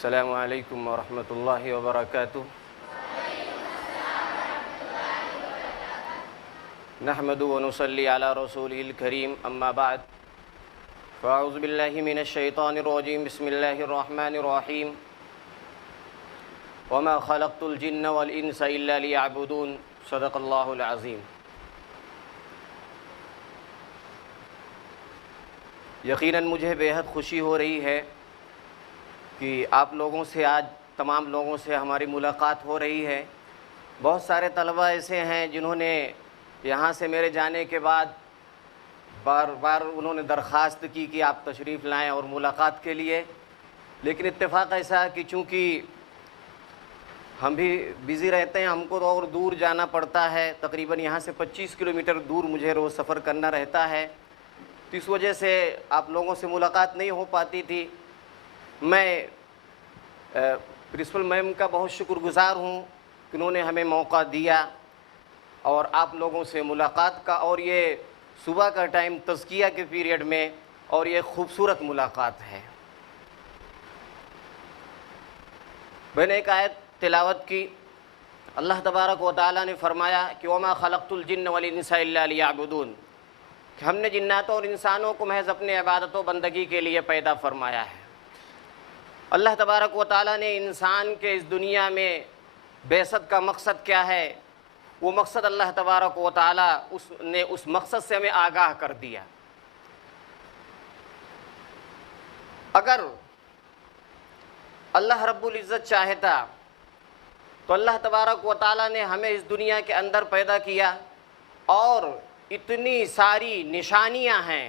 السلام علیکم ورحمۃ اللہ وبرکاتہ۔ نحمد ونصلی علی رسولہ الکریم، اما بعد فاعوذ باللہ من الشیطان الرجیم، بسم اللہ الرحمن الرحیم۔ وما خلقت الجن والانس الا لیعبدون، صدق اللہ العظیم۔ یقیناً مجھے بےحد خوشی ہو رہی ہے کہ آپ لوگوں سے آج تمام لوگوں سے ہماری ملاقات ہو رہی ہے۔ بہت سارے طلبہ ایسے ہیں جنہوں نے یہاں سے میرے جانے کے بعد بار بار انہوں نے درخواست کی کہ آپ تشریف لائیں اور ملاقات کے لیے، لیکن اتفاق ایسا کہ چونکہ ہم بھی بزی رہتے ہیں، ہم کو تو اور دور جانا پڑتا ہے، تقریباً یہاں سے 25 کلومیٹر دور مجھے روز سفر کرنا رہتا ہے، تو اس وجہ سے آپ لوگوں سے ملاقات نہیں ہو پاتی تھی۔ میں پرنسپل میم کا بہت شکر گزار ہوں کہ انہوں نے ہمیں موقع دیا اور آپ لوگوں سے ملاقات کا، اور یہ صبح کا ٹائم تزکیہ کے پیریڈ میں، اور یہ خوبصورت ملاقات ہے۔ میں نے ایک آیت تلاوت کی، اللہ تبارک و تعالیٰ نے فرمایا کہ وَمَا خَلَقْتُ الْجِنَّ وَالْإِنسَ إِلَّا لِيَعْبُدُونَ، کہ ہم نے جناتوں اور انسانوں کو محض اپنے عبادت و بندگی کے لیے پیدا فرمایا ہے۔ اللہ تبارک و تعالیٰ نے انسان کے اس دنیا میں بعثت کا مقصد کیا ہے، وہ مقصد اللہ تبارک و تعالیٰ نے اس مقصد سے ہمیں آگاہ کر دیا۔ اگر اللہ رب العزت چاہتا تو اللہ تبارک و تعالیٰ نے ہمیں اس دنیا کے اندر پیدا کیا، اور اتنی ساری نشانیاں ہیں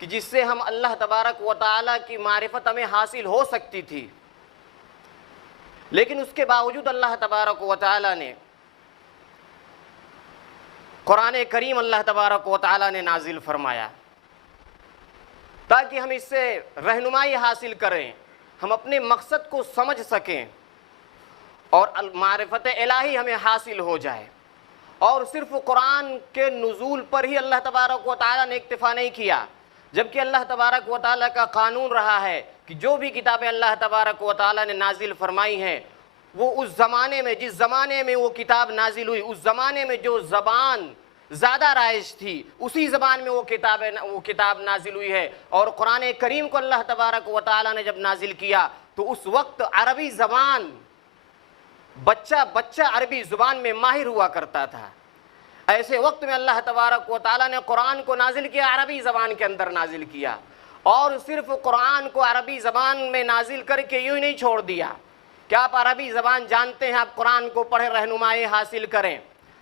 کہ جس سے ہم اللہ تبارک و تعالیٰ کی معرفت ہمیں حاصل ہو سکتی تھی، لیکن اس کے باوجود اللہ تبارک و تعالیٰ نے قرآن کریم اللہ تبارک و تعالیٰ نے نازل فرمایا تاکہ ہم اس سے رہنمائی حاصل کریں، ہم اپنے مقصد کو سمجھ سکیں اور معرفت الہی ہمیں حاصل ہو جائے۔ اور صرف قرآن کے نزول پر ہی اللہ تبارک و تعالیٰ نے اکتفا نہیں کیا، جبکہ اللہ تبارک و تعالیٰ کا قانون رہا ہے کہ جو بھی کتابیں اللہ تبارک و تعالیٰ نے نازل فرمائی ہیں، وہ اس زمانے میں جس زمانے میں وہ کتاب نازل ہوئی، اس زمانے میں جو زبان زیادہ رائج تھی، اسی زبان میں وہ کتاب نازل ہوئی ہے۔ اور قرآن کریم کو اللہ تبارک و تعالیٰ نے جب نازل کیا تو اس وقت عربی زبان بچہ عربی زبان میں ماہر ہوا کرتا تھا۔ ایسے وقت میں اللہ تبارک و تعالیٰ نے قرآن کو نازل کیا، عربی زبان کے اندر نازل کیا، اور صرف قرآن کو عربی زبان میں نازل کر کے یوں ہی نہیں چھوڑ دیا کہ آپ عربی زبان جانتے ہیں، آپ قرآن کو پڑھیں، رہنمائی حاصل کریں،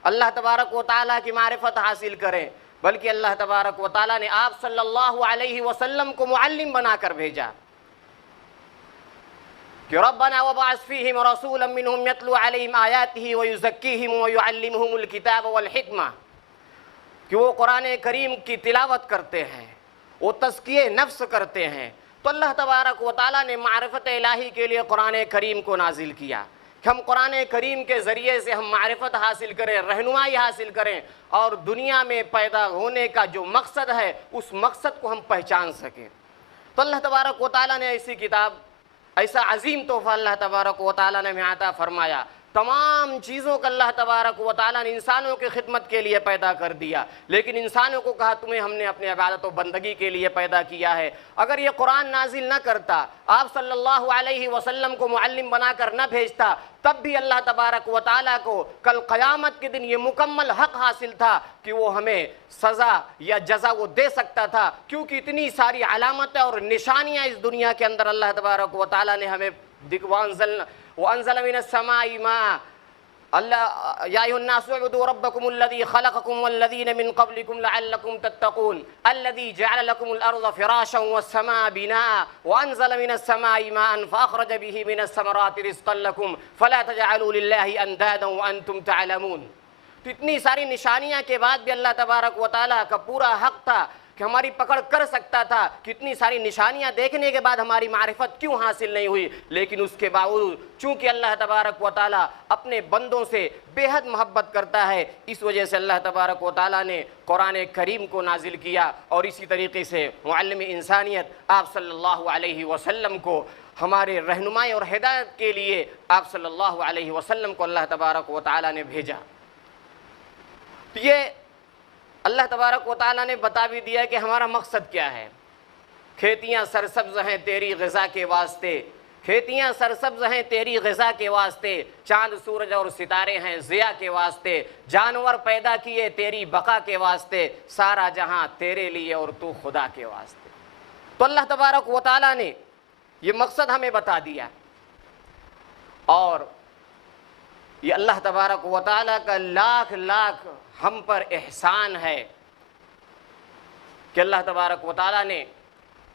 اللہ تبارک و تعالیٰ کی معرفت حاصل کریں، بلکہ اللہ تبارک و تعالیٰ نے آپ صلی اللہ علیہ وسلم کو معلم بنا کر بھیجا کہ ربنا وبعث فیہم رسولا منہم یتلو علیہم آیاتہ ویزکیہم ویعلمہم الکتاب والحکمہ، کہ وہ قرآن کریم کی تلاوت کرتے ہیں، وہ تزکیہ نفس کرتے ہیں۔ تو اللہ تبارک و تعالیٰ نے معرفت الہی کے لیے قرآن کریم کو نازل کیا کہ ہم قرآن کریم کے ذریعے سے ہم معرفت حاصل کریں، رہنمائی حاصل کریں، اور دنیا میں پیدا ہونے کا جو مقصد ہے اس مقصد کو ہم پہچان سکیں۔ تو اللہ تبارک و تعالیٰ نے ایسی کتاب، ایسا عظیم تحفہ اللہ تبارک و تعالیٰ نے ہمیں عطا فرمایا۔ تمام چیزوں کا اللہ تبارک و تعالیٰ نے انسانوں کی خدمت کے لیے پیدا کر دیا، لیکن انسانوں کو کہا تمہیں ہم نے اپنے عبادت و بندگی کے لیے پیدا کیا ہے۔ اگر یہ قرآن نازل نہ کرتا، آپ صلی اللہ علیہ وسلم کو معلم بنا کر نہ بھیجتا، تب بھی اللہ تبارک و تعالیٰ کو کل قیامت کے دن یہ مکمل حق حاصل تھا کہ وہ ہمیں سزا یا جزا وہ دے سکتا تھا، کیونکہ اتنی ساری علامتیں اور نشانیاں اس دنیا کے اندر اللہ تبارک و تعالیٰ نے ہمیں وَأَنزَلَ مِنَ السَّمَاءِ مَاءً يَا أَيُّهَا النَّاسُ اعْبُدُوا رَبَّكُمُ الَّذِي خَلَقَكُمْ وَالَّذِينَ مِن قَبْلِكُمْ لَعَلَّكُمْ تَتَّقُونَ الَّذِي جَعَلَ لَكُمُ الْأَرْضَ فِرَاشًا وَالسَّمَاءَ بِنَاءً وَأَنزَلَ مِنَ السَّمَاءِ مَاءً فَأَخْرَجَ بِهِ مِنَ الثَّمَرَاتِ رِزْقًا لَكُمْ فَلَا تَجْعَلُوا لِلَّهِ أَندَادًا وَأَنْتُمْ تَعْلَمُونَ۔ تو اتنی ساری نشانیاں کے بعد بھی اللہ تبارک و تعالیٰ کا پورا حق تھا کہ ہماری پکڑ کر سکتا تھا کہ اتنی ساری نشانیاں دیکھنے کے بعد ہماری معرفت کیوں حاصل نہیں ہوئی، لیکن اس کے باوجود چونکہ اللہ تبارک و تعالیٰ اپنے بندوں سے بے حد محبت کرتا ہے، اس وجہ سے اللہ تبارک و تعالیٰ نے قرآن کریم کو نازل کیا، اور اسی طریقے سے معلم انسانیت آپ صلی اللہ علیہ وسلم کو ہمارے رہنمائی اور ہدایت کے لیے آپ صلی اللہ علیہ وسلم کو اللہ تبارک و تعالیٰ نے بھیجا۔ تو یہ اللہ تبارک و تعالیٰ نے بتا بھی دیا کہ ہمارا مقصد کیا ہے۔ کھیتیاں سرسبز ہیں تیری غذا کے واسطے، کھیتیاں سرسبز ہیں تیری غذا کے واسطے، چاند سورج اور ستارے ہیں ضیاء کے واسطے، جانور پیدا کیے تیری بقا کے واسطے، سارا جہاں تیرے لیے اور تو خدا کے واسطے۔ تو اللہ تبارک و تعالیٰ نے یہ مقصد ہمیں بتا دیا، اور یہ اللہ تبارک و تعالیٰ کا لاکھ لاکھ ہم پر احسان ہے کہ اللہ تبارک و تعالیٰ نے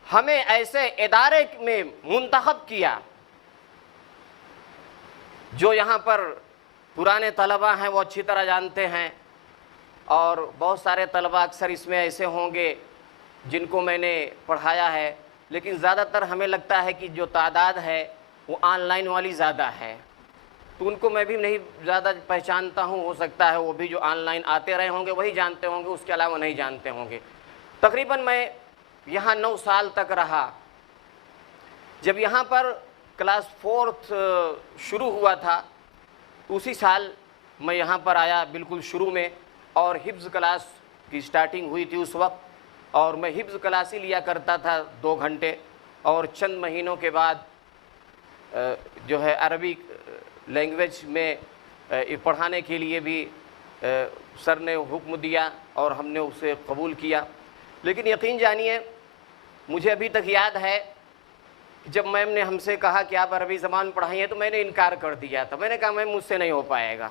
ہمیں ایسے ادارے میں منتخب کیا جو یہاں پر پرانے طلباء ہیں وہ اچھی طرح جانتے ہیں، اور بہت سارے طلباء اکثر اس میں ایسے ہوں گے جن کو میں نے پڑھایا ہے، لیکن زیادہ تر ہمیں لگتا ہے کہ جو تعداد ہے وہ آن لائن والی زیادہ ہے، تو ان کو میں بھی نہیں زیادہ پہچانتا ہوں، ہو سکتا ہے وہ بھی جو آن لائن آتے رہے ہوں گے وہی جانتے ہوں گے، اس کے علاوہ نہیں جانتے ہوں گے۔ تقریباً میں یہاں 9 سال تک رہا۔ جب یہاں پر کلاس 4 شروع ہوا تھا تو اسی سال میں یہاں پر آیا بالکل شروع میں، اور حفظ کلاس کی سٹارٹنگ ہوئی تھی اس وقت، اور میں حفظ کلاس ہی لیا کرتا تھا 2 گھنٹے، اور چند مہینوں کے بعد جو ہے عربی لینگویج میں پڑھانے کے لیے بھی سر نے حکم دیا اور ہم نے اسے قبول کیا۔ لیکن یقین جانیے مجھے ابھی تک یاد ہے کہ جب میم نے ہم سے کہا کہ آپ عربی زبان پڑھائیے تو میں نے انکار کر دیا تھا، میں نے کہا میم مجھ سے نہیں ہو پائے گا۔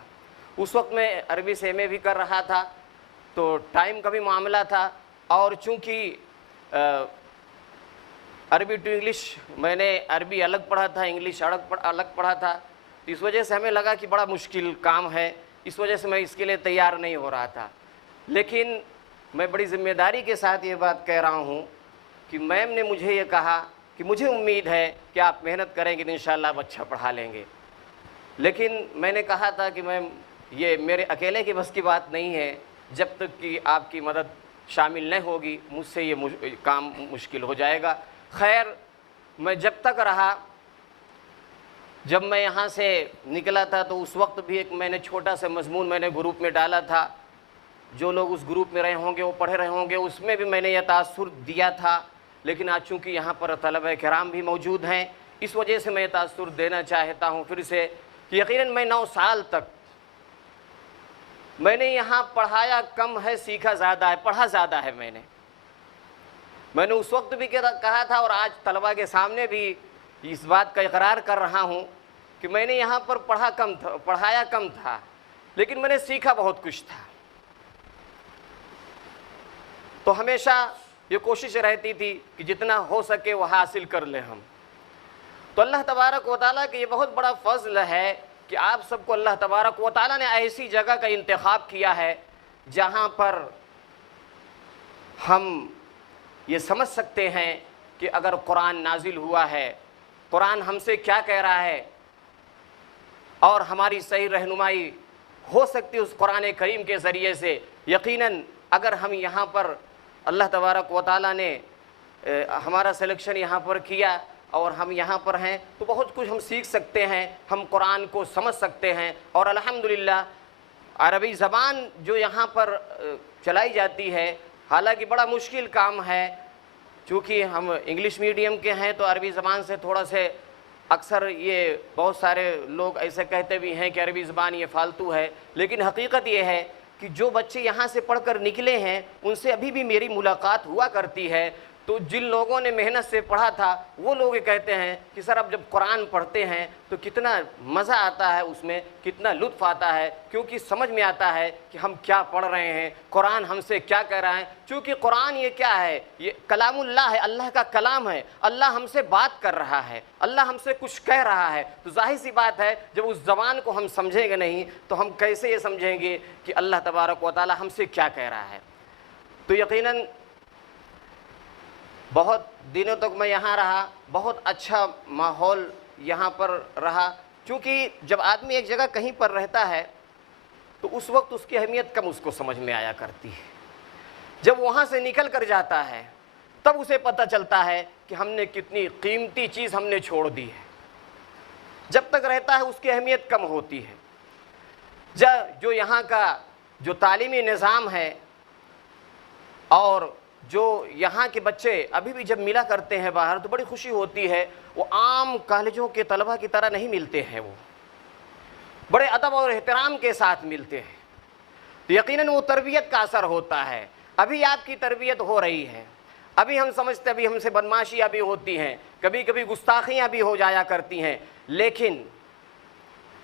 اس وقت میں عربی سے ایم اے بھی کر رہا تھا، تو ٹائم کا بھی معاملہ تھا، اور چونکہ عربی ٹو انگلش میں نے عربی الگ پڑھا تھا، انگلش الگ پڑھا تھا، اس وجہ سے ہمیں لگا کہ بڑا مشکل کام ہے، اس وجہ سے میں اس کے لیے تیار نہیں ہو رہا تھا۔ لیکن میں بڑی ذمہ داری کے ساتھ یہ بات کہہ رہا ہوں کہ میم نے مجھے یہ کہا کہ مجھے امید ہے کہ آپ محنت کریں گے تو انشاءاللہ آپ اچھا پڑھا لیں گے۔ لیکن میں نے کہا تھا کہ میم یہ میرے اکیلے کی بس کی بات نہیں ہے، جب تک کہ آپ کی مدد شامل نہیں ہوگی مجھ سے یہ کام مشکل ہو جائے گا۔ خیر، میں جب تک رہا، جب میں یہاں سے نکلا تھا تو اس وقت بھی ایک میں نے چھوٹا سا مضمون میں نے گروپ میں ڈالا تھا، جو لوگ اس گروپ میں رہے ہوں گے وہ پڑھے رہے ہوں گے، اس میں بھی میں نے یہ تاثر دیا تھا۔ لیکن آج چونکہ یہاں پر طلبہ کرام بھی موجود ہیں، اس وجہ سے میں یہ تاثر دینا چاہتا ہوں پھر سے کہ یقیناً میں 9 سال تک میں نے یہاں پڑھایا کم ہے، سیکھا زیادہ ہے، پڑھا زیادہ ہے۔ میں نے اس وقت بھی کہا تھا، اور آج طلبہ کے سامنے بھی اس بات کا اقرار کر رہا ہوں کہ میں نے یہاں پر پڑھایا کم تھا، لیکن میں نے سیکھا بہت کچھ تھا۔ تو ہمیشہ یہ کوشش رہتی تھی کہ جتنا ہو سکے وہ حاصل کر لیں ہم۔ تو اللہ تبارک و تعالیٰ کہ یہ بہت بڑا فضل ہے کہ آپ سب کو اللہ تبارک و تعالیٰ نے ایسی جگہ کا انتخاب کیا ہے جہاں پر ہم یہ سمجھ سکتے ہیں کہ اگر قرآن نازل ہوا ہے، قرآن ہم سے کیا کہہ رہا ہے، اور ہماری صحیح رہنمائی ہو سکتی اس قرآن کریم کے ذریعے سے۔ یقیناً اگر ہم یہاں پر اللہ تبارک و تعالیٰ نے ہمارا سلیکشن یہاں پر کیا اور ہم یہاں پر ہیں تو بہت کچھ ہم سیکھ سکتے ہیں، ہم قرآن کو سمجھ سکتے ہیں۔ اور الحمدللہ عربی زبان جو یہاں پر چلائی جاتی ہے، حالانکہ بڑا مشکل کام ہے، چونکہ ہم انگلش میڈیم کے ہیں تو عربی زبان سے تھوڑا سے اکثر یہ بہت سارے لوگ ایسے کہتے بھی ہیں کہ عربی زبان یہ فالتو ہے، لیکن حقیقت یہ ہے کہ جو بچے یہاں سے پڑھ کر نکلے ہیں ان سے ابھی بھی میری ملاقات ہوا کرتی ہے، تو جن لوگوں نے محنت سے پڑھا تھا وہ لوگ یہ کہتے ہیں کہ سر اب جب قرآن پڑھتے ہیں تو کتنا مزہ آتا ہے، اس میں کتنا لطف آتا ہے، کیونکہ سمجھ میں آتا ہے کہ ہم کیا پڑھ رہے ہیں، قرآن ہم سے کیا کہہ رہا ہے۔ چونکہ قرآن یہ کیا ہے، یہ کلام اللہ ہے، اللہ کا کلام ہے، اللہ ہم سے بات کر رہا ہے، اللہ ہم سے کچھ کہہ رہا ہے، تو ظاہر سی بات ہے جب اس زبان کو ہم سمجھیں گے نہیں تو ہم کیسے یہ سمجھیں گے کہ اللہ تبارک و تعالی ہم سے کیا کہہ رہا ہے۔ تو یقیناً بہت دنوں تک میں یہاں رہا، بہت اچھا ماحول یہاں پر رہا، چونکہ جب آدمی ایک جگہ کہیں پر رہتا ہے تو اس وقت اس کی اہمیت کم اس کو سمجھ میں آیا کرتی ہے، جب وہاں سے نکل کر جاتا ہے تب اسے پتہ چلتا ہے کہ ہم نے کتنی قیمتی چیز ہم نے چھوڑ دی ہے. جب تک رہتا ہے اس کی اہمیت کم ہوتی ہے. جو یہاں کا جو تعلیمی نظام ہے اور جو یہاں کے بچے ابھی بھی جب ملا کرتے ہیں باہر تو بڑی خوشی ہوتی ہے. وہ عام کالجوں کے طلبہ کی طرح نہیں ملتے ہیں, وہ بڑے ادب اور احترام کے ساتھ ملتے ہیں. تو یقیناً وہ تربیت کا اثر ہوتا ہے. ابھی آپ کی تربیت ہو رہی ہے, ابھی ہم سمجھتے ابھی ہم سے بدماشیاں بھی ہوتی ہیں, کبھی کبھی گستاخیاں بھی ہو جایا کرتی ہیں, لیکن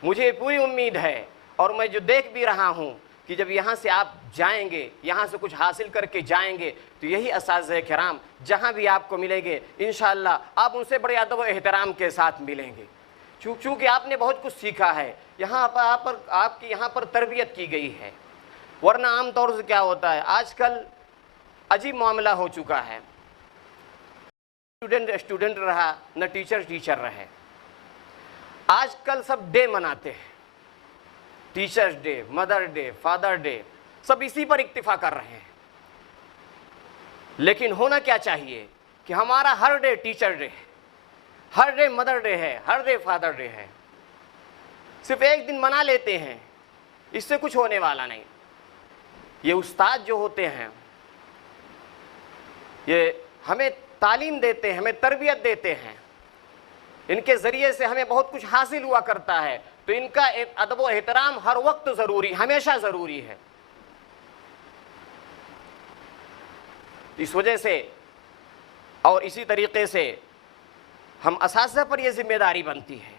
مجھے پوری امید ہے اور میں جو دیکھ بھی رہا ہوں کہ جب یہاں سے آپ جائیں گے, یہاں سے کچھ حاصل کر کے جائیں گے تو یہی اساتذہ کرام جہاں بھی آپ کو ملیں گے انشاءاللہ آپ ان سے بڑے ادب و احترام کے ساتھ ملیں گے, چونکہ آپ نے بہت کچھ سیکھا ہے. یہاں پر آپ کی یہاں پر تربیت کی گئی ہے. ورنہ عام طور سے کیا ہوتا ہے آج کل عجیب معاملہ ہو چکا ہے. اسٹوڈنٹ رہا نہ ٹیچر رہے. آج کل سب ڈے مناتے ہیں, teachers day, mother day, father day, سب اسی پر اکتفا کر رہے ہیں. لیکن ہونا کیا چاہیے کہ ہمارا ہر ڈے ٹیچر ڈے ہے, ہر ڈے مدر ڈے ہے, ہر ڈے فادر ڈے ہے. صرف ایک دن منا لیتے ہیں, اس سے کچھ ہونے والا نہیں. یہ استاد جو ہوتے ہیں یہ ہمیں تعلیم دیتے ہیں, ہمیں تربیت دیتے ہیں, ان کے ذریعے سے ہمیں بہت کچھ حاصل ہوا کرتا ہے. تو ان کا ادب و احترام ہر وقت ضروری, ہمیشہ ضروری ہے. اس وجہ سے اور اسی طریقے سے ہم اساتذہ پر یہ ذمہ داری بنتی ہے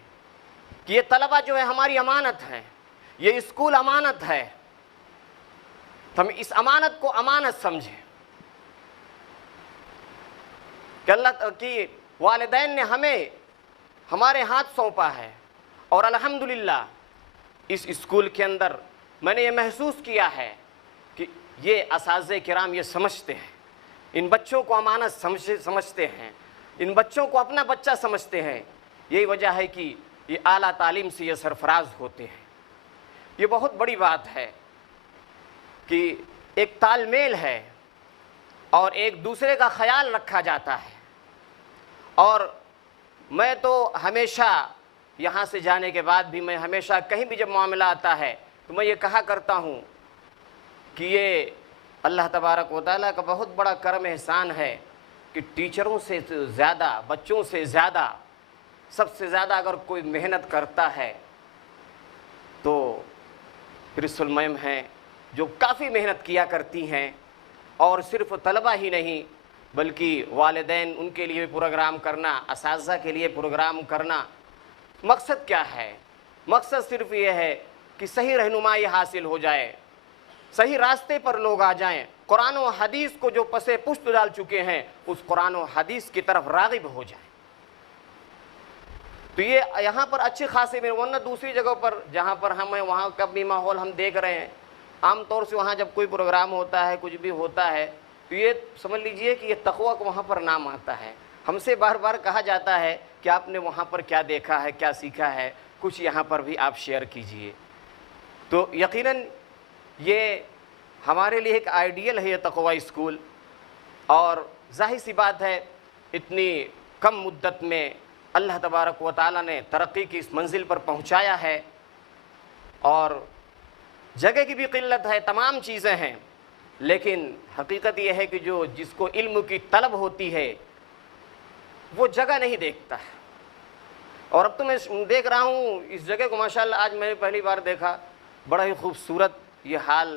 کہ یہ طلبہ جو ہے ہماری امانت ہے, یہ اسکول امانت ہے. ہم اس امانت کو امانت سمجھیں کہ اللہ کی والدین نے ہمیں ہمارے ہاتھ سونپا ہے. اور الحمدللہ اس اسکول کے اندر میں نے یہ محسوس کیا ہے کہ یہ اساتذہ کرام یہ سمجھتے ہیں, ان بچوں کو امانت سمجھتے ہیں, ان بچوں کو اپنا بچہ سمجھتے ہیں. یہی وجہ ہے کہ یہ اعلیٰ تعلیم سے یہ سرفراز ہوتے ہیں. یہ بہت بڑی بات ہے کہ ایک تال میل ہے اور ایک دوسرے کا خیال رکھا جاتا ہے. اور میں تو ہمیشہ یہاں سے جانے کے بعد بھی میں ہمیشہ کہیں بھی جب معاملہ آتا ہے تو میں یہ کہا کرتا ہوں کہ یہ اللہ تبارک و تعالیٰ کا بہت بڑا کرم احسان ہے کہ ٹیچروں سے زیادہ, بچوں سے زیادہ, سب سے زیادہ اگر کوئی محنت کرتا ہے تو پرنسپل میم ہیں جو کافی محنت کیا کرتی ہیں. اور صرف طلبہ ہی نہیں بلکہ والدین ان کے لیے پروگرام کرنا, اساتذہ کے لیے پروگرام کرنا. مقصد کیا ہے؟ مقصد صرف یہ ہے کہ صحیح رہنمائی حاصل ہو جائے, صحیح راستے پر لوگ آ جائیں, قرآن و حدیث کو جو پسے پشت ڈال چکے ہیں اس قرآن و حدیث کی طرف راغب ہو جائیں. تو یہ یہاں پر اچھے خاصے میں, ورنہ دوسری جگہوں پر جہاں پر ہم ہیں وہاں کا بھی ماحول ہم دیکھ رہے ہیں. عام طور سے وہاں جب کوئی پروگرام ہوتا ہے, کچھ بھی ہوتا ہے تو یہ سمجھ لیجئے کہ یہ تقویٰ کو وہاں پر نام آتا ہے. ہم سے بار بار کہا جاتا ہے کہ آپ نے وہاں پر کیا دیکھا ہے, کیا سیکھا ہے, کچھ یہاں پر بھی آپ شیئر کیجئے. تو یقیناً یہ ہمارے لیے ایک آئیڈیل ہے یہ تقویٰ اسکول. اور ظاہر سی بات ہے اتنی کم مدت میں اللہ تبارک و تعالیٰ نے ترقی کی اس منزل پر پہنچایا ہے. اور جگہ کی بھی قلت ہے, تمام چیزیں ہیں, لیکن حقیقت یہ ہے کہ جس کو علم کی طلب ہوتی ہے وہ جگہ نہیں دیکھتا ہے. اور اب تو میں دیکھ رہا ہوں اس جگہ کو ماشاءاللہ آج میں نے پہلی بار دیکھا, بڑا ہی خوبصورت یہ حال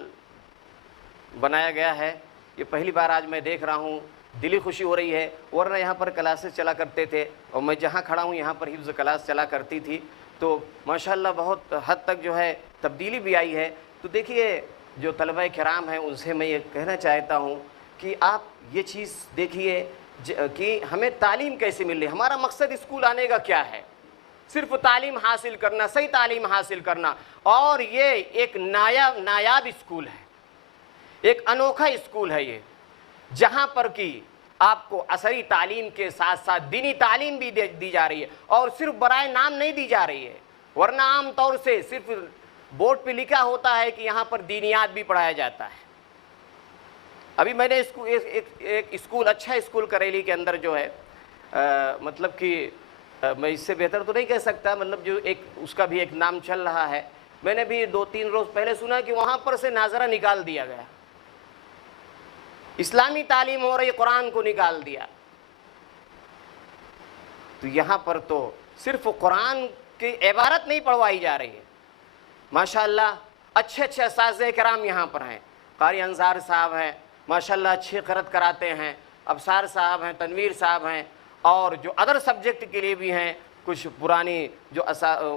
بنایا گیا ہے. یہ پہلی بار آج میں دیکھ رہا ہوں, دلی خوشی ہو رہی ہے. ورنہ یہاں پر کلاسز چلا کرتے تھے اور میں جہاں کھڑا ہوں یہاں پر حفظ کلاس چلا کرتی تھی, تو ماشاءاللہ بہت حد تک جو ہے تبدیلی بھی آئی ہے. تو دیکھیے جو طلبہ کرام ہیں ان سے میں یہ کہنا چاہتا ہوں کہ آپ یہ چیز دیکھیے کہ ہمیں تعلیم کیسے مل رہی ہے. ہمارا مقصد اسکول آنے کا کیا ہے؟ صرف تعلیم حاصل کرنا, صحیح تعلیم حاصل کرنا. اور یہ ایک نایاب اسکول ہے, ایک انوکھا اسکول ہے یہ, جہاں پر کہ آپ کو عصری تعلیم کے ساتھ ساتھ دینی تعلیم بھی دی جا رہی ہے. اور صرف برائے نام نہیں دی جا رہی ہے, ورنہ عام طور سے صرف بورڈ پہ لکھا ہوتا ہے کہ یہاں پر دینیات بھی پڑھایا جاتا ہے. ابھی میں نے ایک اسکول، اچھا اسکول کریلی کے اندر جو ہے مطلب کہ میں اس سے بہتر تو نہیں کہہ سکتا، مطلب جو ایک اس کا بھی ایک نام چل رہا ہے، میں نے بھی 2-3 روز پہلے سنا کہ وہاں پر سے ناظرہ نکال دیا گیا، اسلامی تعلیم ہو رہی، قرآن کو نکال دیا۔ تو یہاں پر تو صرف قرآن کی عبارت نہیں پڑھوائی جا رہی ہے، ماشاءاللہ اچھے اچھے اساتذہ کرام یہاں پر ہیں، قاری انصار صاحب ہیں ماشاءاللہ، اچھی قرأت کراتے ہیں، ابصار صاحب ہیں، تنویر صاحب ہیں، اور جو ادر سبجیکٹ کے لیے بھی ہیں کچھ پرانی جو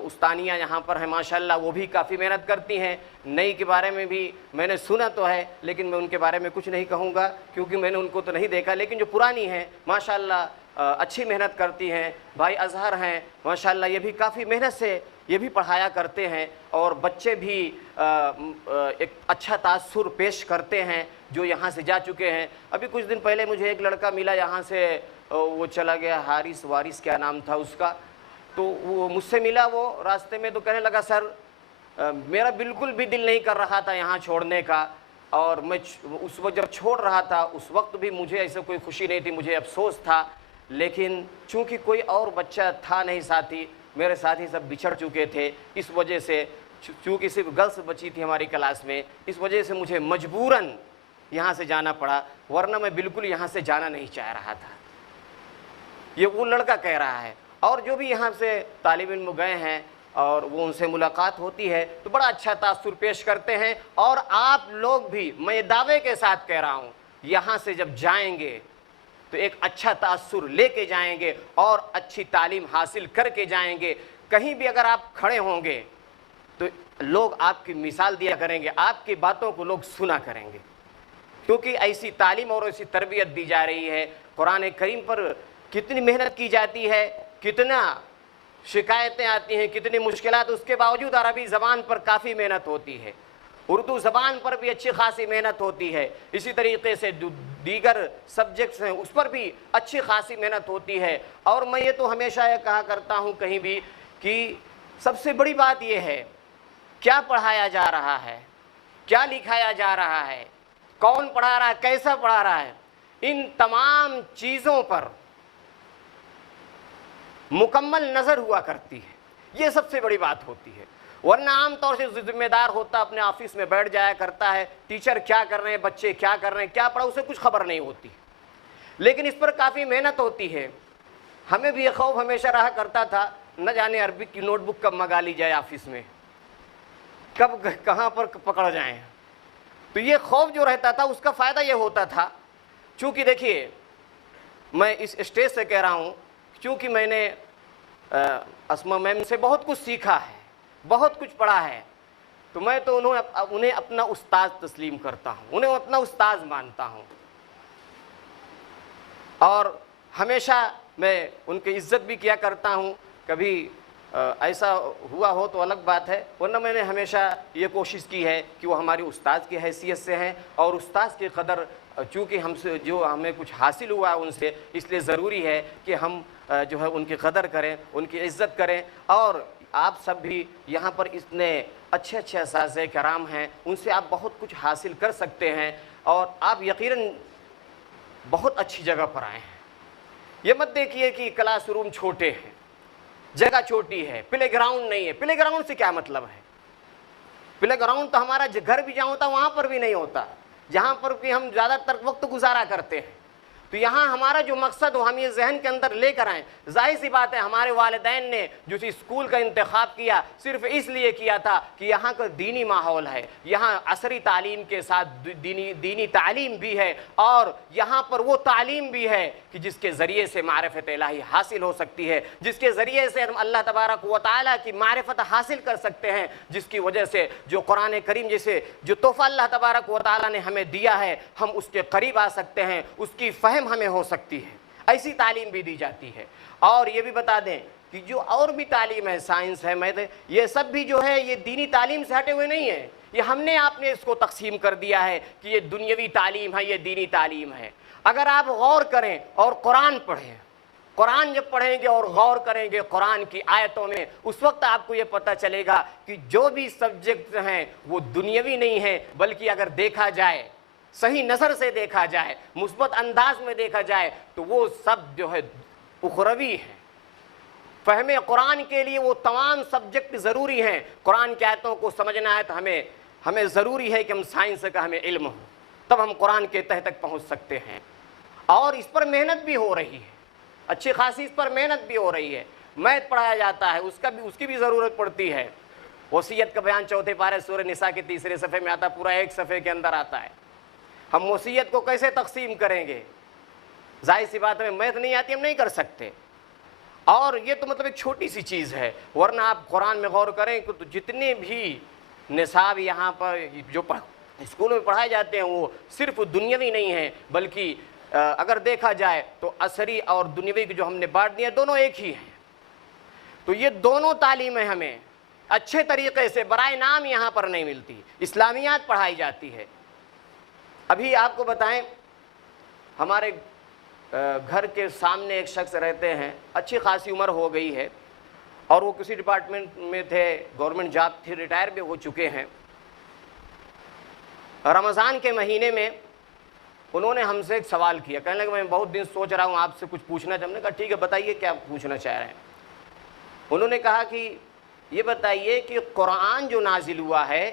استانیہ یہاں پر ہیں ماشاءاللہ، وہ بھی کافی محنت کرتی ہیں۔ نئی کے بارے میں بھی میں نے سنا تو ہے، لیکن میں ان کے بارے میں کچھ نہیں کہوں گا کیونکہ میں نے ان کو تو نہیں دیکھا، لیکن جو پرانی ہیں ماشاءاللہ اچھی محنت کرتی ہیں۔ بھائی اظہر ہیں ماشاءاللہ، یہ بھی کافی محنت سے یہ بھی پڑھایا کرتے ہیں، اور بچے بھی ایک اچھا تاثر پیش کرتے ہیں جو یہاں سے جا چکے ہیں۔ ابھی کچھ دن پہلے مجھے ایک لڑکا ملا یہاں سے، وہ چلا گیا، حارث وارث کیا نام تھا اس کا، تو وہ مجھ سے ملا وہ راستے میں، تو کہنے لگا سر میرا بالکل بھی دل نہیں کر رہا تھا یہاں چھوڑنے کا، اور میں اس وقت جب چھوڑ رہا تھا اس وقت بھی مجھے ایسے کوئی خوشی نہیں تھی، مجھے افسوس تھا، لیکن چونکہ کوئی اور بچہ تھا نہیں ساتھی، میرے ساتھی سب بچھڑ چکے تھے، اس وجہ سے چونکہ صرف گرلس بچی تھی ہماری کلاس میں، اس وجہ سے مجھے مجبوراً یہاں سے جانا پڑا، ورنہ میں بالکل یہاں سے جانا نہیں چاہ رہا تھا۔ یہ وہ لڑکا کہہ رہا ہے، اور جو بھی یہاں سے طالب علم گئے ہیں اور وہ ان سے ملاقات ہوتی ہے تو بڑا اچھا تاثر پیش کرتے ہیں، اور آپ لوگ بھی، میں یہ دعوے کے ساتھ کہہ رہا ہوں، یہاں سے جب جائیں گے تو ایک اچھا تاثر لے کے جائیں گے اور اچھی تعلیم حاصل کر کے جائیں گے۔ کہیں بھی اگر آپ کھڑے ہوں گے تو لوگ آپ کی مثال دیا کریں گے، آپ کی باتوں کو لوگ سنا کریں گے، کیونکہ ایسی تعلیم اور ایسی تربیت دی جا رہی ہے۔ قرآن کریم پر کتنی محنت کی جاتی ہے، کتنا شکایتیں آتی ہیں، کتنی مشکلات، اس کے باوجود عربی زبان پر کافی محنت ہوتی ہے، اردو زبان پر بھی اچھی خاصی محنت ہوتی ہے، اسی طریقے سے دیگر سبجیکٹس ہیں اس پر بھی اچھی خاصی محنت ہوتی ہے۔ اور میں یہ تو ہمیشہ یہ کہا کرتا ہوں کہیں بھی کہ سب سے بڑی بات یہ ہے کیا پڑھایا جا رہا ہے، کیا لکھایا جا رہا ہے، کون پڑھا رہا ہے، کیسا پڑھا رہا ہے، ان تمام چیزوں پر مکمل نظر ہوا کرتی ہے، یہ سب سے بڑی بات ہوتی ہے۔ ورنہ عام طور سے ذمہ دار ہوتا اپنے آفس میں بیٹھ جایا کرتا ہے، ٹیچر کیا کر رہے ہیں، بچے کیا کر رہے ہیں، کیا پڑھا، اسے کچھ خبر نہیں ہوتی، لیکن اس پر کافی محنت ہوتی ہے۔ ہمیں بھی یہ خوف ہمیشہ رہا کرتا تھا، نہ جانے عربی کی نوٹ بک کب منگا لی جائے آفس میں، کب کہاں پر پکڑ جائیں، تو یہ خوف جو رہتا تھا اس کا فائدہ یہ ہوتا تھا، چونکہ دیکھیے میں اس اسٹیج سے کہہ رہا ہوں چونکہ میں نے اسما میم سے بہت کچھ سیکھا ہے، بہت کچھ پڑھا ہے، تو میں تو انہیں اپنا استاد تسلیم کرتا ہوں، انہیں اپنا استاد مانتا ہوں، اور ہمیشہ میں ان کی عزت بھی کیا کرتا ہوں۔ کبھی ایسا ہوا ہو تو الگ بات ہے، ورنہ میں نے ہمیشہ یہ کوشش کی ہے کہ وہ ہماری استاد کی حیثیت سے ہیں، اور استاد کی قدر چونکہ ہم سے جو ہمیں کچھ حاصل ہوا ان سے، اس لیے ضروری ہے کہ ہم جو ہے ان کی قدر کریں، ان کی عزت کریں۔ اور آپ سب بھی یہاں پر اتنے اچھے اچھے اساتذہ کرام ہیں، ان سے آپ بہت کچھ حاصل کر سکتے ہیں، اور آپ یقیناً بہت اچھی جگہ پر آئے ہیں۔ یہ مت دیکھیے کہ کلاس روم چھوٹے ہیں، جگہ چھوٹی ہے، پلے گراؤنڈ نہیں ہے۔ پلے گراؤنڈ سے کیا مطلب ہے؟ پلے گراؤنڈ تو ہمارا گھر بھی جہاں ہوتا وہاں پر بھی نہیں ہوتا، جہاں پر بھی ہم زیادہ تر وقت گزارا کرتے ہیں۔ تو یہاں ہمارا جو مقصد ہو ہم یہ ذہن کے اندر لے کر آئیں۔ ظاہر سی بات ہے ہمارے والدین نے جو اسکول کا انتخاب کیا صرف اس لیے کیا تھا کہ یہاں کا دینی ماحول ہے، یہاں عصری تعلیم کے ساتھ دینی تعلیم بھی ہے، اور یہاں پر وہ تعلیم بھی ہے کہ جس کے ذریعے سے معرفت الہی حاصل ہو سکتی ہے، جس کے ذریعے سے ہم اللہ تبارک و تعالیٰ کی معرفت حاصل کر سکتے ہیں، جس کی وجہ سے جو قرآن کریم جیسے جو تحفہ اللہ تبارک و تعالیٰ نے ہمیں دیا ہے ہم اس کے قریب آ سکتے ہیں، اس کی فہم ہمیں ہو سکتی ہے۔ ایسی تعلیم بھی دی جاتی ہے۔ اور یہ بھی بتا دیں کہ جو اور بھی تعلیم ہے، سائنس ہے، یہ سب بھی جو ہے یہ دینی تعلیم سے ہٹے ہوئے نہیں ہیں، یہ ہم نے آپ نے اس کو تقسیم کر دیا ہے کہ یہ دنیاوی تعلیم ہے، یہ دینی تعلیم ہے۔ اگر آپ غور کریں اور قرآن پڑھیں، قرآن جب پڑھیں گے اور غور کریں گے قرآن کی آیتوں میں، اس وقت آپ کو یہ پتہ چلے گا کہ جو بھی سبجیکٹ ہیں وہ دنیاوی نہیں ہیں، بلکہ اگر دیکھا جائے صحیح نظر سے دیکھا جائے، مثبت انداز میں دیکھا جائے تو وہ سب جو ہے اخروی ہے۔ فہم قرآن کے لیے وہ تمام سبجیکٹ ضروری ہیں۔ قرآن کی آیتوں کو سمجھنا ہے تو ہمیں ضروری ہے کہ ہم سائنس کا ہمیں علم ہو، تب ہم قرآن کے تہ تک پہنچ سکتے ہیں۔ اور اس پر محنت بھی ہو رہی ہے، اچھی خاصی اس پر محنت بھی ہو رہی ہے۔ میتھ پڑھایا جاتا ہے، اس کی بھی ضرورت پڑتی ہے۔ وصیت کا بیان چوتھے پارے سورہ نساء کے تیسرے صفحے میں آتا ہے، پورا ایک صفحے کے اندر آتا ہے۔ ہم وصیت کو کیسے تقسیم کریں گے؟ ظاہر سی بات ہے، میتھ نہیں آتی، ہم نہیں کر سکتے۔ اور یہ تو مطلب ایک چھوٹی سی چیز ہے، ورنہ آپ قرآن میں غور کریں تو جتنے بھی نصاب یہاں پر جو اسکول میں پڑھائے جاتے ہیں وہ صرف دنیاوی نہیں ہیں، بلکہ اگر دیکھا جائے تو عصری اور دنیاوی جو ہم نے بانٹ دیا دونوں ایک ہی ہیں۔ تو یہ دونوں تعلیمیں ہمیں اچھے طریقے سے برائے نام یہاں پر نہیں ملتی، اسلامیات پڑھائی جاتی ہے۔ ابھی آپ کو بتائیں، ہمارے گھر کے سامنے ایک شخص رہتے ہیں، اچھی خاصی عمر ہو گئی ہے اور وہ کسی ڈپارٹمنٹ میں تھے، گورنمنٹ جاب تھی، ریٹائر بھی ہو چکے ہیں۔ رمضان کے مہینے میں انہوں نے ہم سے ایک سوال کیا، کہنے لگے میں بہت دن سوچ رہا ہوں آپ سے کچھ پوچھنا چاہتا ہوں۔ ہم نے کہا ٹھیک ہے بتائیے کیا پوچھنا چاہ رہے ہیں۔ انہوں نے کہا کہ یہ بتائیے کہ قرآن جو نازل ہوا ہے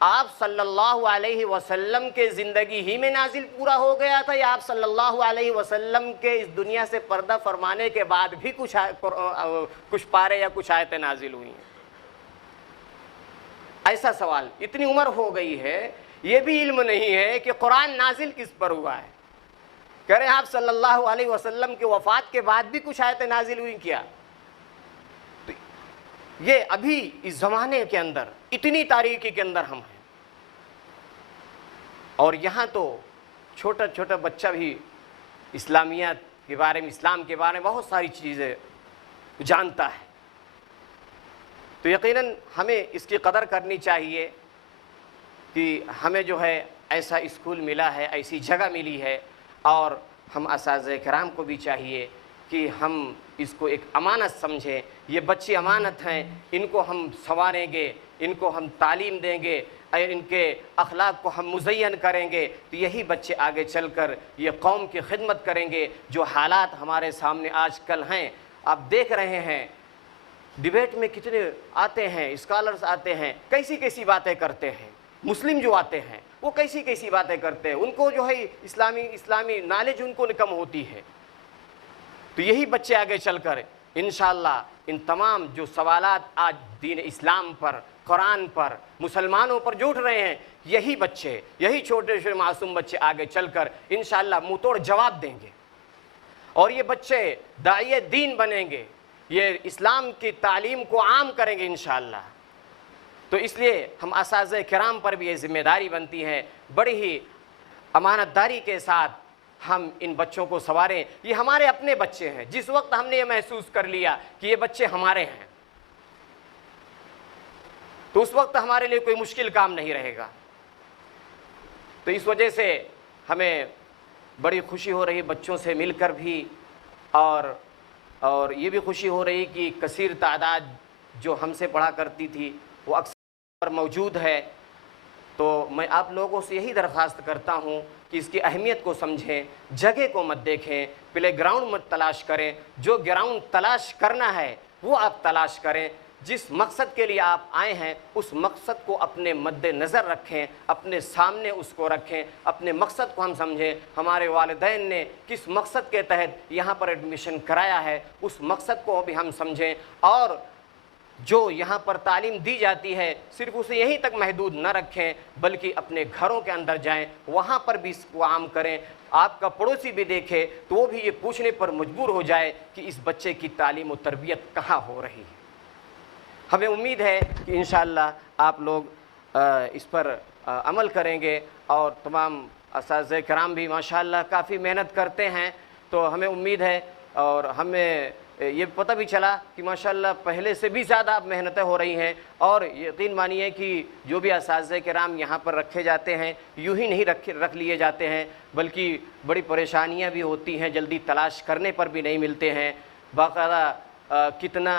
آپ صلی اللہ علیہ وسلم کے زندگی ہی میں نازل پورا ہو گیا تھا، یا آپ صلی اللہ علیہ وسلم کے اس دنیا سے پردہ فرمانے کے بعد بھی کچھ پارے یا کچھ آیتیں نازل ہوئی ہیں؟ ایسا سوال، اتنی عمر ہو گئی ہے، یہ بھی علم نہیں ہے کہ قرآن نازل کس پر ہوا ہے۔ کہہ رہے ہیں آپ صلی اللہ علیہ وسلم کے وفات کے بعد بھی کچھ آیتیں نازل ہوئی کیا؟ یہ ابھی اس زمانے کے اندر اتنی تاریکی کے اندر ہم ہیں، اور یہاں تو چھوٹا چھوٹا بچہ بھی اسلامیات کے بارے میں، اسلام کے بارے میں بہت ساری چیزیں جانتا ہے۔ تو یقیناً ہمیں اس کی قدر کرنی چاہیے کہ ہمیں جو ہے ایسا اسکول ملا ہے، ایسی جگہ ملی ہے، اور ہم اساتذہ کرام کو بھی چاہیے کہ ہم اس کو ایک امانت سمجھیں۔ یہ بچے امانت ہیں، ان کو ہم سنواریں گے، ان کو ہم تعلیم دیں گے، ان کے اخلاق کو ہم مزین کریں گے تو یہی بچے آگے چل کر یہ قوم کی خدمت کریں گے۔ جو حالات ہمارے سامنے آج کل ہیں، آپ دیکھ رہے ہیں، ڈیبیٹ میں کتنے آتے ہیں، اسکالرز آتے ہیں، کیسی کیسی باتیں کرتے ہیں۔ مسلم جو آتے ہیں وہ کیسی کیسی باتیں کرتے ہیں، ان کو جو ہے اسلامی نالج ان کو کم ہوتی ہے۔ تو یہی بچے آگے چل کر انشاءاللہ ان تمام جو سوالات آج دین اسلام پر، قرآن پر، مسلمانوں پر جو اٹھ رہے ہیں، یہی بچے، یہی چھوٹے چھوٹے معصوم بچے آگے چل کر انشاءاللہ منہ توڑ جواب دیں گے، اور یہ بچے داعیہ دین بنیں گے، یہ اسلام کی تعلیم کو عام کریں گے انشاءاللہ۔ تو اس لیے ہم اساتذہ کرام پر بھی یہ ذمہ داری بنتی ہے، بڑی ہی امانت داری کے ساتھ ہم ان بچوں کو سنواریں۔ یہ ہمارے اپنے بچے ہیں۔ جس وقت ہم نے یہ محسوس کر لیا کہ یہ بچے ہمارے ہیں تو اس وقت ہمارے لیے کوئی مشکل کام نہیں رہے گا۔ تو اس وجہ سے ہمیں بڑی خوشی ہو رہی بچوں سے مل کر بھی، اور یہ بھی خوشی ہو رہی کہ کثیر تعداد جو ہم سے پڑھا کرتی تھی وہ اکثر موجود ہے۔ تو میں آپ لوگوں سے یہی درخواست کرتا ہوں کہ اس کی اہمیت کو سمجھیں، جگہ کو مت دیکھیں، پلے گراؤنڈ مت تلاش کریں۔ جو گراؤنڈ تلاش کرنا ہے وہ آپ تلاش کریں۔ جس مقصد کے لیے آپ آئے ہیں اس مقصد کو اپنے مد نظر رکھیں، اپنے سامنے اس کو رکھیں، اپنے مقصد کو ہم سمجھیں۔ ہمارے والدین نے کس مقصد کے تحت یہاں پر ایڈمیشن کرایا ہے اس مقصد کو بھی ہم سمجھیں، اور جو یہاں پر تعلیم دی جاتی ہے صرف اسے یہیں تک محدود نہ رکھیں، بلکہ اپنے گھروں کے اندر جائیں، وہاں پر بھی اس کو عام کریں۔ آپ کا پڑوسی بھی دیکھے تو وہ بھی یہ پوچھنے پر مجبور ہو جائے کہ اس بچے کی تعلیم و تربیت کہاں ہو رہی ہے۔ ہمیں امید ہے کہ انشاءاللہ آپ لوگ اس پر عمل کریں گے، اور تمام اساتذہ کرام بھی ماشاءاللہ کافی محنت کرتے ہیں۔ تو ہمیں امید ہے، اور ہمیں یہ پتہ بھی چلا کہ ماشاءاللہ پہلے سے بھی زیادہ اب محنتیں ہو رہی ہیں، اور یقین مانیے کہ جو بھی اساتذہ کرام یہاں پر رکھے جاتے ہیں یوں ہی نہیں رکھ لیے جاتے ہیں، بلکہ بڑی پریشانیاں بھی ہوتی ہیں، جلدی تلاش کرنے پر بھی نہیں ملتے ہیں۔ باقاعدہ کتنا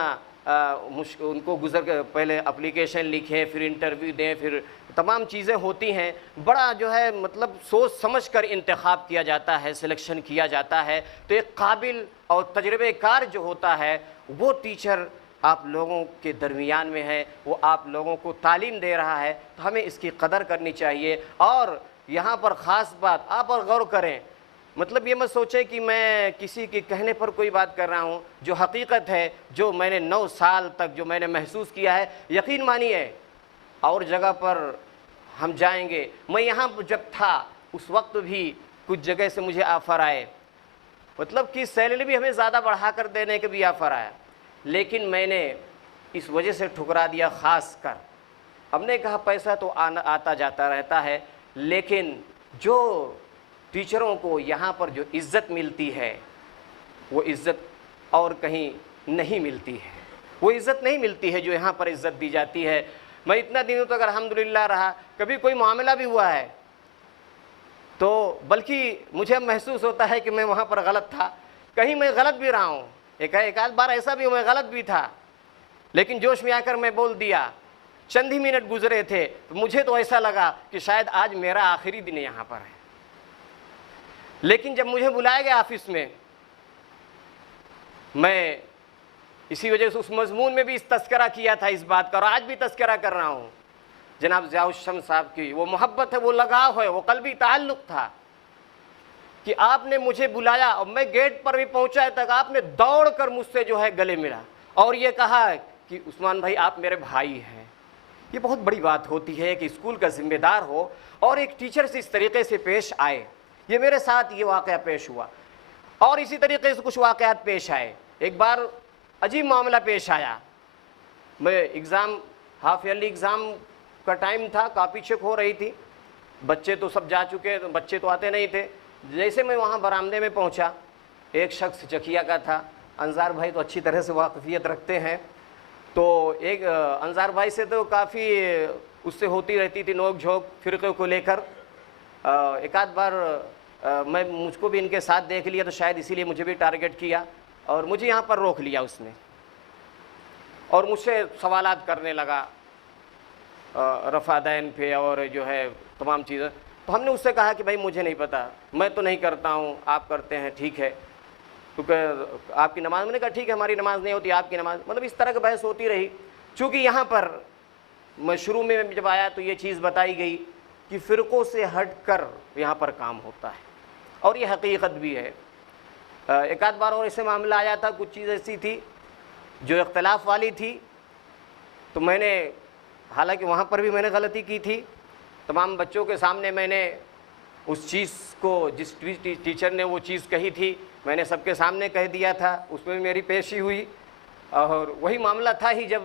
ان کو گزر کے پہلے اپلیکیشن لکھیں، پھر انٹرویو دیں، پھر تمام چیزیں ہوتی ہیں، بڑا جو ہے مطلب سوچ سمجھ کر انتخاب کیا جاتا ہے، سلیکشن کیا جاتا ہے، تو ایک قابل اور تجربے کار جو ہوتا ہے وہ ٹیچر آپ لوگوں کے درمیان میں ہے، وہ آپ لوگوں کو تعلیم دے رہا ہے، تو ہمیں اس کی قدر کرنی چاہیے۔ اور یہاں پر خاص بات آپ اور غور کریں، مطلب یہ مت سوچیں کہ میں کسی کے کہنے پر کوئی بات کر رہا ہوں، جو حقیقت ہے، جو میں نے 9 سال تک جو میں نے محسوس کیا ہے، یقین مانیے اور جگہ پر ہم جائیں گے۔ میں یہاں جب تھا اس وقت بھی کچھ جگہ سے مجھے آفر آئے، مطلب کہ سیلری بھی ہمیں زیادہ بڑھا کر دینے کے بھی آفر آیا، لیکن میں نے اس وجہ سے ٹھکرا دیا۔ خاص کر ہم نے کہا پیسہ تو آتا جاتا رہتا ہے، لیکن جو ٹیچروں کو یہاں پر جو عزت ملتی ہے وہ عزت اور کہیں نہیں ملتی ہے، وہ عزت نہیں ملتی ہے جو یہاں پر عزت دی جاتی ہے۔ میں اتنا دنوں تک الحمدللہ رہا، کبھی کوئی معاملہ بھی ہوا ہے تو بلکہ مجھے محسوس ہوتا ہے کہ میں وہاں پر غلط تھا، کہیں میں غلط بھی رہا ہوں، ایک آدھ بار ایسا بھی میں غلط بھی تھا، لیکن جوش میں آ کر میں بول دیا۔ چند ہی منٹ گزرے تھے تو مجھے تو ایسا لگا کہ شاید آج میرا آخری دن یہاں پر ہے، لیکن جب مجھے بلایا گیا آفس میں اسی وجہ سے اس مضمون میں بھی اس تذکرہ کیا تھا اس بات کا، اور آج بھی تذکرہ کر رہا ہوں۔ جناب ضیاء الشمس صاحب کی وہ محبت ہے، وہ لگاؤ ہے، وہ قلبی تعلق تھا کہ آپ نے مجھے بلایا اور میں گیٹ پر بھی پہنچا تک آپ نے دوڑ کر مجھ سے جو ہے گلے ملا اور یہ کہا کہ عثمان بھائی آپ میرے بھائی ہیں۔ یہ بہت بڑی بات ہوتی ہے کہ اسکول کا ذمہ دار ہو اور ایک ٹیچر سے اس طریقے سے پیش آئے۔ یہ میرے ساتھ یہ واقعہ پیش ہوا اور اسی طریقے سے کچھ واقعات پیش آئے۔ ایک بار عجیب معاملہ پیش آیا، میں ہاف ایئرلی ایگزام کا ٹائم تھا، کاپی چیک ہو رہی تھی، بچے تو سب جا چکے، بچے تو آتے نہیں تھے۔ جیسے میں وہاں برآمدے میں پہنچا، ایک شخص چکیا کا تھا، انصار بھائی تو اچھی طرح سے واقفیت رکھتے ہیں، تو ایک انصار بھائی سے تو کافی اس سے ہوتی رہتی تھی نوک جھوک فرقے کو لے کر۔ ایک آدھ بار مجھ کو بھی ان کے ساتھ دیکھ لیا تو شاید اسی لیے مجھے بھی ٹارگٹ کیا اور مجھے یہاں پر روک لیا اس نے اور مجھ سے سوالات کرنے لگا رفع دین پہ اور جو ہے تمام چیزیں۔ تو ہم نے اس سے کہا کہ بھائی مجھے نہیں پتا، میں تو نہیں کرتا ہوں، آپ کرتے ہیں ٹھیک ہے، کیونکہ آپ کی نماز، میں نے کہا ٹھیک ہے ہماری نماز نہیں ہوتی آپ کی نماز، مطلب اس طرح کی بحث ہوتی رہی۔ چونکہ یہاں پر میں شروع میں جب آیا تو یہ چیز بتائی گئی کہ فرقوں سے ہٹ کر یہاں پر کام ہوتا ہے اور یہ حقیقت بھی ہے۔ ایک آدھ بار اور ایسے معاملہ آیا تھا، کچھ چیز ایسی تھی جو اختلاف والی تھی، تو میں نے حالانکہ وہاں پر بھی میں نے غلطی کی تھی، تمام بچوں کے سامنے میں نے اس چیز کو، جس ٹیچر نے وہ چیز کہی تھی میں نے سب کے سامنے کہہ دیا تھا، اس میں میری پیشی ہوئی اور وہی معاملہ تھا ہی جب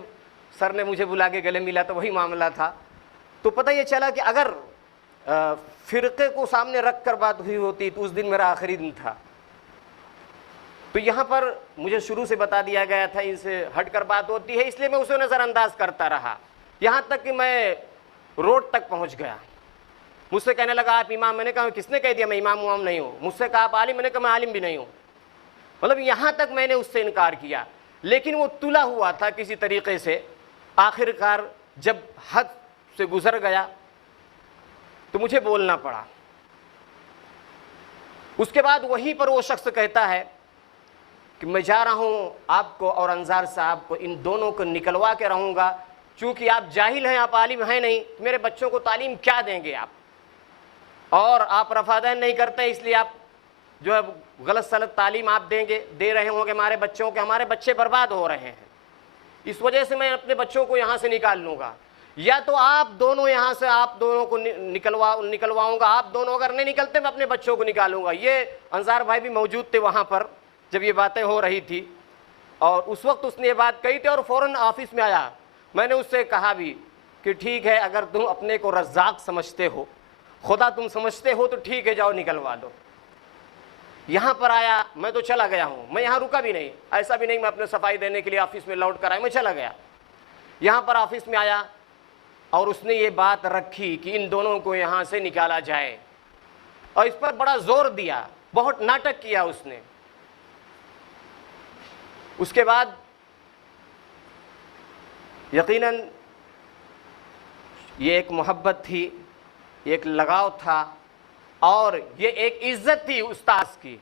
سر نے مجھے بلا کے گلے ملا تو وہی معاملہ تھا۔ تو پتہ یہ چلا کہ اگر فرقے کو سامنے رکھ کر بات ہوئی ہوتی تو اس دن میرا آخری دن تھا۔ تو یہاں پر مجھے شروع سے بتا دیا گیا تھا ان سے ہٹ کر بات ہوتی ہے، اس لیے میں اسے نظر انداز کرتا رہا، یہاں تک کہ میں روڈ تک پہنچ گیا۔ مجھ سے کہنے لگا آپ امام، میں نے کہا کس نے کہہ دیا میں امام نہیں ہوں؟ مجھ سے کہا آپ عالم، میں نے کہا میں عالم بھی نہیں ہوں۔ مطلب یہاں تک میں نے اس سے انکار کیا، لیکن وہ تلا ہوا تھا کسی طریقے سے، آخر کار جب حد سے گزر گیا تو مجھے بولنا پڑا۔ اس کے بعد وہیں پر وہ شخص کہتا ہے کہ میں جا رہا ہوں آپ کو اور انصار صاحب کو، ان دونوں کو نکلوا کے رہوں گا، چونکہ آپ جاہل ہیں، آپ عالم ہیں نہیں، میرے بچوں کو تعلیم کیا دیں گے آپ، اور آپ رفع دین نہیں کرتے اس لیے آپ جو ہے غلط سلط تعلیم آپ دے رہے ہوں گے ہمارے بچوں کے، ہمارے بچے برباد ہو رہے ہیں، اس وجہ سے میں اپنے بچوں کو یہاں سے نکال لوں گا، یا تو آپ دونوں یہاں سے آپ دونوں کو نکلواؤں گا، آپ دونوں اگر نہیں نکلتے میں اپنے بچوں کو نکالوں گا۔ یہ انصار بھائی بھی موجود تھے وہاں پر جب یہ باتیں ہو رہی تھی، اور اس وقت اس نے یہ بات کہی تھی اور فوراً آفس میں آیا۔ میں نے اس سے کہا بھی کہ ٹھیک ہے، اگر تم اپنے کو رزاق سمجھتے ہو، خدا تم سمجھتے ہو تو ٹھیک ہے، جاؤ نکلوا دو۔ یہاں پر آیا، میں تو چلا گیا ہوں، میں یہاں رکا بھی نہیں، ایسا بھی نہیں میں اپنے صفائی دینے کے لیے آفس میں لوٹ کر آیا، میں چلا گیا۔ یہاں پر آفس میں آیا اور اس نے یہ بات رکھی کہ ان دونوں کو یہاں سے نکالا جائے، اور اس پر بڑا زور دیا، بہت ناٹک کیا اس نے۔ اس کے بعد یقیناً یہ ایک محبت تھی، ایک لگاؤ تھا، اور یہ ایک عزت تھی استاذ کی.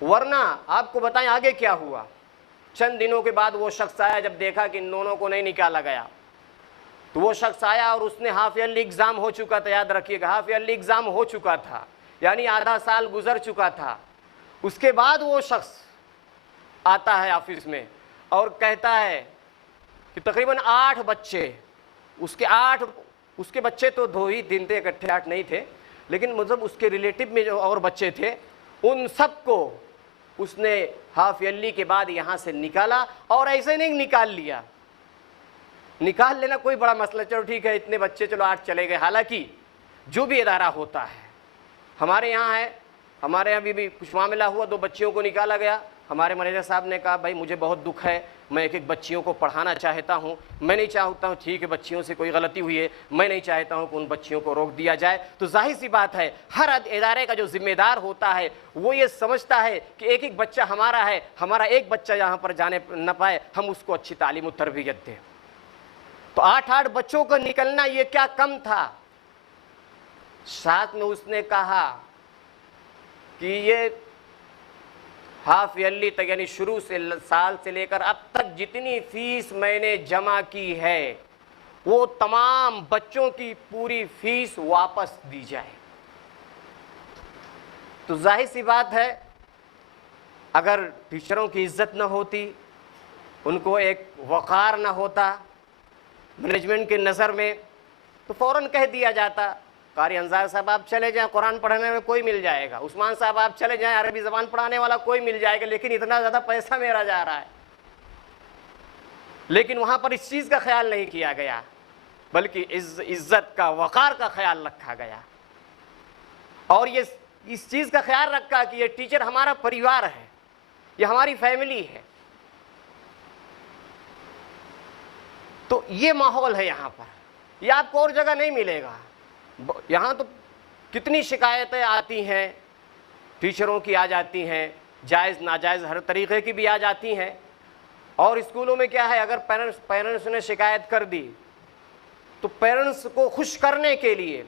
ورنہ آپ کو بتائیں آگے کیا ہوا. چند دنوں کے بعد وہ شخص آیا، جب دیکھا کہ ان دونوں کو نہیں نکالا گیا تو وہ شخص آیا اور اس نے ہاف ایئرلی ایگزام ہو چکا تھا. یاد رکھیے گا، ہاف ایئرلی ایگزام ہو چکا تھا، یعنی آدھا سال گزر چکا تھا. اس کے بعد وہ شخص آتا ہے آفس میں اور کہتا ہے کہ تقریباً 8 بچے، اس کے بچے تو 2 ہی 3 تھے، اکٹھے 8 نہیں تھے، لیکن مطلب اس کے ریلیٹو میں جو اور بچے تھے ان سب کو اس نے ہاف ایئرلی کے بعد یہاں سے نکالا. اور ایسے نہیں نکال لیا، نکال لینا کوئی بڑا مسئلہ، چلو ٹھیک ہے اتنے بچے چلو 8 چلے گئے. حالانکہ جو بھی ادارہ ہوتا ہے، ہمارے یہاں ہے، ہمارے یہاں بھی کچھ معاملہ ہوا، 2 بچیوں کو نکالا گیا. ہمارے مینیجر صاحب نے کہا بھائی مجھے بہت دکھ ہے، میں ایک بچیوں کو پڑھانا چاہتا ہوں، میں نہیں چاہتا ہوں، ٹھیک ہے بچیوں سے کوئی غلطی ہوئی ہے، میں نہیں چاہتا ہوں کہ ان بچیوں کو روک دیا جائے. تو ظاہر سی بات ہے ہر ادارے کا جو ذمہ دار ہوتا ہے وہ یہ سمجھتا ہے کہ ایک بچہ ہمارا ہے، ہمارا ایک بچہ یہاں پر جانے نہ پائے، ہم اس کو اچھی تعلیم و تربیت دیں. تو 8 بچوں کا نکلنا یہ کیا کم تھا. ساتھ میں اس نے کہا کہ یہ ہاف ایئرلی تک، یعنی شروع سے سال سے لے کر اب تک جتنی فیس میں نے جمع کی ہے وہ تمام بچوں کی پوری فیس واپس دی جائے. تو ظاہر سی بات ہے اگر ٹیچروں کی عزت نہ ہوتی، ان کو ایک وقار نہ ہوتا مینجمنٹ کی نظر میں، تو فوراً کہہ دیا جاتا قاری انصار صاحب آپ چلے جائیں، قرآن پڑھانے میں کوئی مل جائے گا، عثمان صاحب آپ چلے جائیں، عربی زبان پڑھانے والا کوئی مل جائے گا، لیکن اتنا زیادہ پیسہ میرا جا رہا ہے. لیکن وہاں پر اس چیز کا خیال نہیں کیا گیا، بلکہ عزت کا، وقار کا خیال رکھا گیا. اور یہ اس چیز کا خیال رکھا کہ یہ ٹیچر ہمارا پریوار ہے، یہ ہماری فیملی ہے. تو یہ ماحول ہے یہاں پر، یہ آپ کو اور جگہ نہیں ملے گا. یہاں تو کتنی شکایتیں آتی ہیں ٹیچروں کی، آ جاتی ہیں، جائز ناجائز ہر طریقے کی بھی آ جاتی ہیں. اور اسکولوں میں کیا ہے، اگر پیرنٹس نے شکایت کر دی تو پیرنٹس کو خوش کرنے کے لیے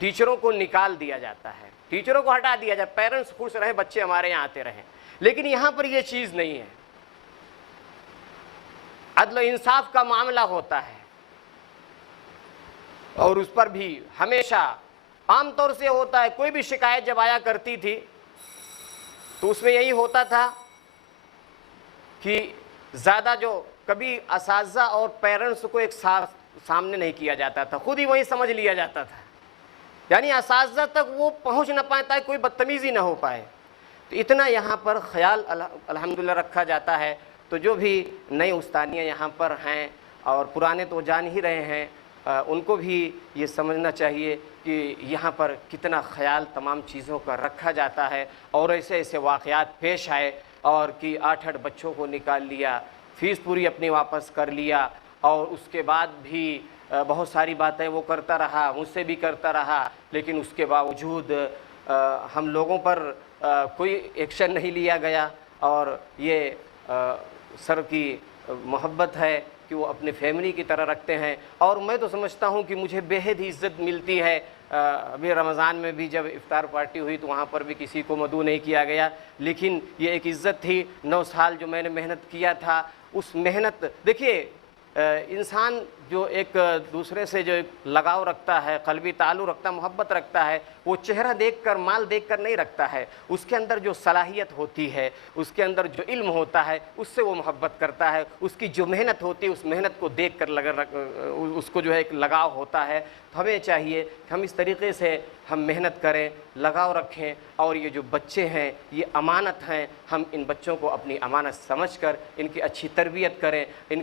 ٹیچروں کو نکال دیا جاتا ہے، ٹیچروں کو ہٹا دیا جائے، پیرنٹس خوش رہیں، بچے ہمارے یہاں آتے رہیں. لیکن یہاں پر یہ چیز نہیں ہے، عدل و انصاف کا معاملہ ہوتا ہے. اور اس پر بھی ہمیشہ عام طور سے ہوتا ہے، کوئی بھی شکایت جب آیا کرتی تھی تو اس میں یہی ہوتا تھا کہ زیادہ جو کبھی اساتذہ اور پیرنٹس کو ایک ساتھ سامنے نہیں کیا جاتا تھا، خود ہی وہی سمجھ لیا جاتا تھا، یعنی اساتذہ تک وہ پہنچ نہ پاتا ہے، کوئی بدتمیزی نہ ہو پائے. تو اتنا یہاں پر خیال الحمدللہ رکھا جاتا ہے. تو جو بھی نئے استانیہ یہاں پر ہیں اور پرانے تو جان ہی رہے ہیں، ان کو بھی یہ سمجھنا چاہیے کہ یہاں پر کتنا خیال تمام چیزوں کا رکھا جاتا ہے. اور ایسے ایسے واقعات پیش آئے اور کہ 8 بچوں کو نکال لیا، فیس پوری اپنی واپس کر لیا، اور اس کے بعد بھی بہت ساری باتیں وہ کرتا رہا، مجھ سے بھی کرتا رہا، لیکن اس کے باوجود ہم لوگوں پر کوئی ایکشن نہیں لیا گیا. اور یہ سر کی محبت ہے کہ وہ اپنے فیملی کی طرح رکھتے ہیں. اور میں تو سمجھتا ہوں کہ مجھے بے حد ہی عزت ملتی ہے. ابھی رمضان میں بھی جب افطار پارٹی ہوئی تو وہاں پر بھی کسی کو مدعو نہیں کیا گیا، لیکن یہ ایک عزت تھی. 9 سال جو میں نے محنت کیا تھا، اس محنت دیکھیے، انسان جو ایک دوسرے سے جو ایک لگاؤ رکھتا ہے، قلبی تعلق رکھتا ہے، محبت رکھتا ہے، وہ چہرہ دیکھ کر، مال دیکھ کر نہیں رکھتا ہے. اس کے اندر جو صلاحیت ہوتی ہے، اس کے اندر جو علم ہوتا ہے، اس سے وہ محبت کرتا ہے. اس کی جو محنت ہوتی ہے، اس محنت کو دیکھ کر اس کو جو ہے ایک لگاؤ ہوتا ہے. تو ہمیں چاہیے کہ ہم اس طریقے سے ہم محنت کریں، لگاؤ رکھیں. اور یہ جو بچے ہیں یہ امانت ہیں، ہم ان بچوں کو اپنی امانت سمجھ کر ان کی اچھی تربیت کریں، ان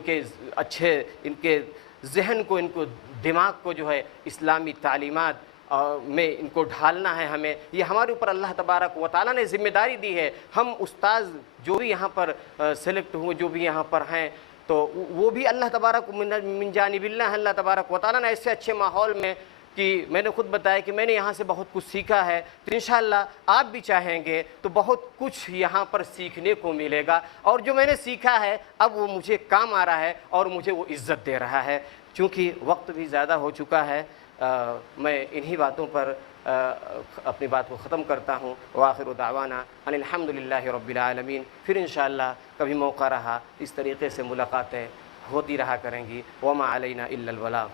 کے ذہن کو، ان کو دماغ کو جو ہے اسلامی تعلیمات میں ان کو ڈھالنا ہے. ہمیں یہ ہمارے اوپر اللہ تبارک و تعالیٰ نے ذمہ داری دی ہے. ہم استاذ جو بھی یہاں پر سلیکٹ ہوئے، جو بھی یہاں پر ہیں، تو وہ بھی اللہ تبارک من جانب اللہ، اللہ تبارک و تعالیٰ نے ایسے اچھے ماحول میں کہ میں نے خود بتایا کہ میں نے یہاں سے بہت کچھ سیکھا ہے، تو انشاءاللہ آپ بھی چاہیں گے تو بہت کچھ یہاں پر سیکھنے کو ملے گا، اور جو میں نے سیکھا ہے اب وہ مجھے کام آ رہا ہے اور مجھے وہ عزت دے رہا ہے۔ چونکہ وقت بھی زیادہ ہو چکا ہے، میں انہی باتوں پر اپنی بات کو ختم کرتا ہوں۔ وآخر دعوانا ان الحمدللہ رب العالمین۔ پھر انشاءاللہ کبھی موقع رہا اس طریقے سے ملاقاتیں ہوتی رہا کریں گی۔ وما علینا الا البلاغ۔